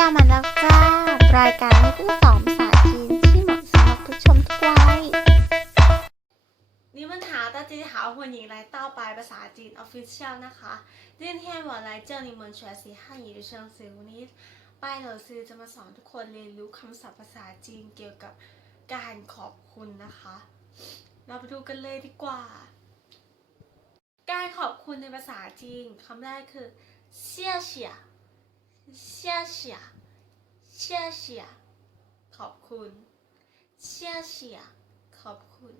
ยมาแล้วจ้ารายการที่สอนภาษาจีนที่เหมาะสำหรับผู้ชมทุกวัย 你们好，大家好，欢迎来到白ภาษาจีน Official นะคะ今天我来教你们学习汉语的生词วันนี้ป้ายเหล่าซื้อจะมาสอนทุกคนเรียนรู้คำศัพท์ภาษาจีนเกี่ยวกับการขอบคุณนะคะ เราไปดูกันเลยดีกว่า การขอบคุณในภาษาจีนคำแรกคือเชี่ยเฉีย เชี่ยเฉียเชี่ยเฉียขอบคุณเชี่ยเฉียขอบคุณ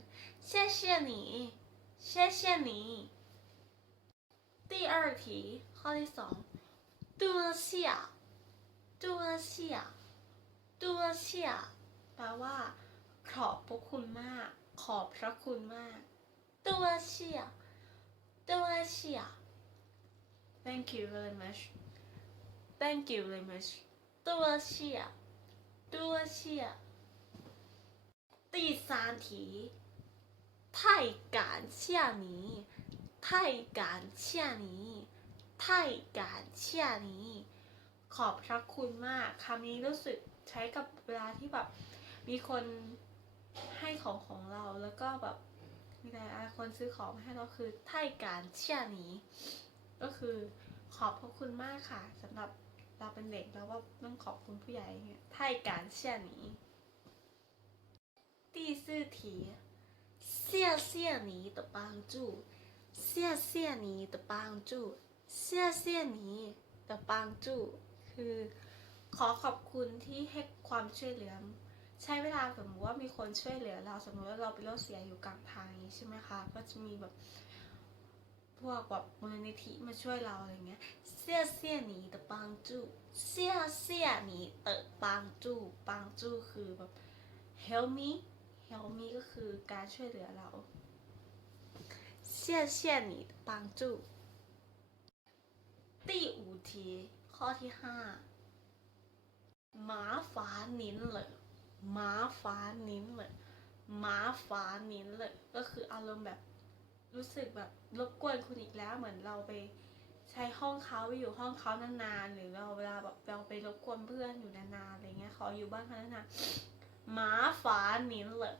谢谢你，谢谢你。第二题，ข้อที่สองตัวเสียตัวเสียตัวเสียแปลว่า ขอบพระคุณมาก ขอบพระคุณมากตัวเสียตัวเสีย thank you very much thank you very much ตัวเสียตัวเสีย第三题。太感谢你，太感谢你，太感谢你ขอบพระคุณมากคำนี้รู้สึกใช้กับเวลาที่แบบมีคนให้ของของเราแล้วก็แบบมีหลายคนซื้อของมาให้เราคือไท่การเชี่ยนี้ก็คือขอบพระคุณมากค่ะสำหรับ เราเป็นเด็กแล้วว่าต้องขอบคุณผู้ใหญ่อย่างเงี้ยไท่การเชี่ยนี้第四题谢谢你的帮助，谢谢你的帮助，谢谢你的帮助คือขอขอบคุณที่ให้ความช่วยเหลือ ใช้เวลาสมมติว่ามีคนช่วยเหลือเราสมมติว่าเราเป็นรถเสียอยู่กลางทางอย่างนี้ใช่ไหมคะก็จะมีแบบ พวกแบบมูลนิธิมาช่วยเราอะไรเงี้ยเสียเสียหนีแต่ปังจูเสียเสียหนีเตะปังจู้ปังจูคือแบบ help me help me ก็คือการช่วยเหลือเราเสียเสียหนีปังจู้ตีอูทีข้อที่ห้า麻烦您了，麻烦您了，麻烦您了ก็คืออารมณ์แบบ รู้สึกแบบรบกวนคุณอีกแล้วเหมือนเราไปใช้ห้องเขาไปอยู่ห้องเขานานๆ หรือเราเวลาแบบเราไปรบกวนเพื่อนอยู่นานๆอะไรเงี้ยขออยู่บ้านเขานานๆหมาฝานิ้นเลย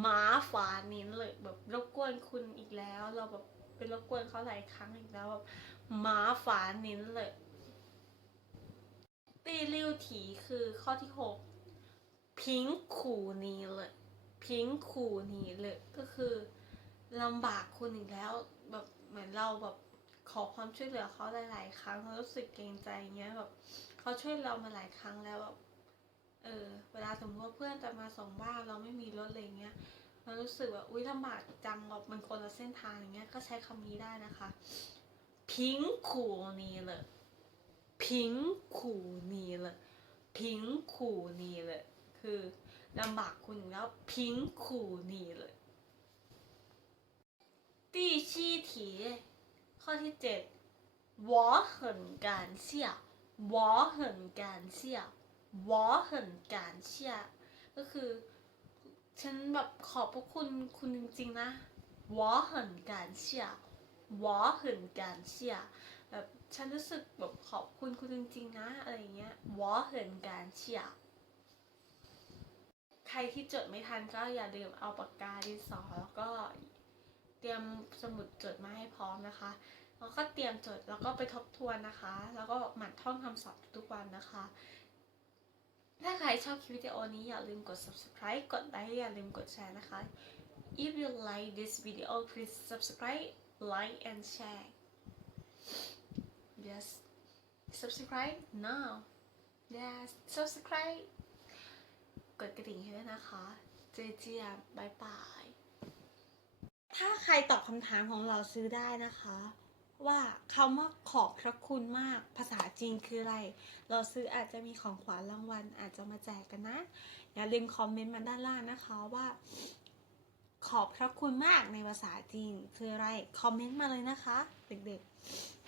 หมาฝานิ้นเลยแบบรบกวนคุณอีกแล้ว เราแบบเป็นรบกวนเขาหลายครั้งอีกแล้วแบบหมาฝานิ้นเลยตีริ้วถีคือข้อที่หกพิงขู่นี้เลยพิงขู่นี้เลยก็คือ ลำบากคุณอีกแล้วแบบเหมือนเราแบบขอความช่วยเหลือเขาหลาย ๆ ครั้งเรารู้สึกเกรงใจเงี้ยแบบเขาช่วยเรามาหลายครั้งแล้วแบบเออเวลาสมมติว่าเพื่อนจะมาส่งบ้านเราไม่มีรถอะไรเงี้ยเรารู้สึกว่าอุ้ยลำบากจังแบบมันคนละเส้นทางอย่างเงี้ยก็ใช้คำนี้ได้นะคะพิงขู่นี้เลยพิงขู่นี่เลยพิงขู่นี่เลยคือลำบากคุณแล้วพิงขู่นี่เลย ตี้ชี้ถีข้อที่เจ็ดวอเหินการเสียวอเหินการเสียว้อเหินการเสียก็คือ ฉันแบบขอบพระคุณคุณจริงๆนะวอเหินการเสียวอเหินการเสียแบบฉันรู้สึกแบบขอบคุณคุณจริงๆนะอะไรเงี้ยวอเหินการเสียใครที่จดไม่ทันก็อย่าลืมเอาปากกาดินสอแล้วก็ เตรียมสมุดจดมาให้พร้อมนะคะแล้วก็เตรียมจดแล้วก็ไปทบทวนนะคะ แล้วก็หมั่นท่องคำศัพท์ทุกวันนะคะ ถ้าใครชอบคลิปวิดีโอนี้อย่าลืมกด subscribe กดไลค์อย่าลืมกดแชร์นะคะ if you like this video please subscribe like and share yes subscribe now yes subscribe กดกระดิ่งให้ด้วยนะคะ เจเจียบายบาย ถ้าใครตอบคำถามของเราซื้อได้นะคะ ว่าคำว่าขอบพระคุณมากภาษาจีนคืออะไร เราซื้ออาจจะมีของขวัญรางวัลอาจจะมาแจกกันนะ อย่าลืมคอมเมนต์มาด้านล่างนะคะว่า ขอบพระคุณมากในภาษาจีนคืออะไร คอมเมนต์มาเลยนะคะ เด็กๆ